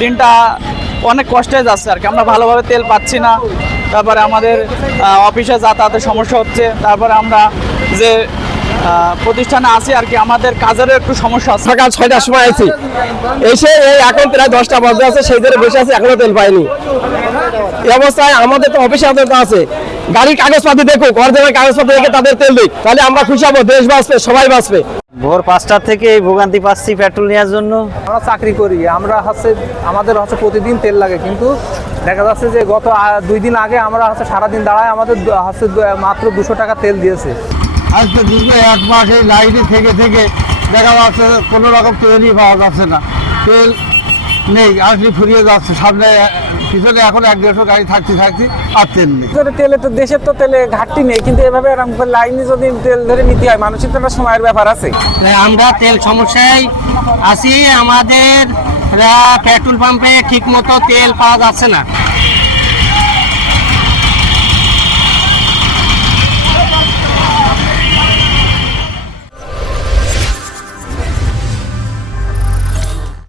দিনটা অনেক কষ্টে যাচ্ছে আর কি। আমরা ভালোভাবে তেল পাচ্ছি না, তারপরে আমাদের অফিসে যাতায়াতের সমস্যা হচ্ছে, তারপরে আমরা যে প্রতিষ্ঠানে আছি আর কি, আমাদের কাজেরও একটু সমস্যা আছে। সকাল 6টার সময় আছি, এসে এই এখন প্রায় 10টা বাজে আছে, সেই ধরে বসে আছে, এখনো তেল পাইনি। এই অবস্থায় আমাদের তো অফিসে আছে, গাড়ির কাগজপাতি দেখুক, অরিজিনাল কাগজপাতি দেখে তাদের তেল দিক, তাহলে আমরা খুশি হবো, দেশ বাঁচবে, সবাই বাঁচবে। ভোর 5টা থেকে এই ভোগান্তি পাচ্ছি পেট্রোল নেওয়ার জন্য। আমরা চাকরি করি, আমাদের প্রতিদিন তেল লাগে, কিন্তু দেখা যাচ্ছে যে গত 2 দিন আগে আমরা সারাদিন দাঁড়ায় আমাদের মাত্র 200 টাকা তেল দিয়েছে। আজকে দীর্ঘ 1 মাস এই লাইনে থেকে দেখা যাচ্ছে কোনো রকম তেলই পাওয়া যাচ্ছে না, তেল নেই, আসলে ফুরিয়ে যাচ্ছে। সামনে পিছনে এখন 1-150 গাড়ি থাকতে আর তেল নেই। তেলে তো দেশের তো তেলে ঘাটতি নেই, কিন্তু এভাবে লাইনে যদি তেল ধরে নিতে হয়, মানুষের তো একটা সময়ের ব্যাপার আছে। আমরা তেল সমস্যায় আছি, আমাদের পেট্রোল পাম্পে ঠিক মতো তেল পাওয়া যাচ্ছে না।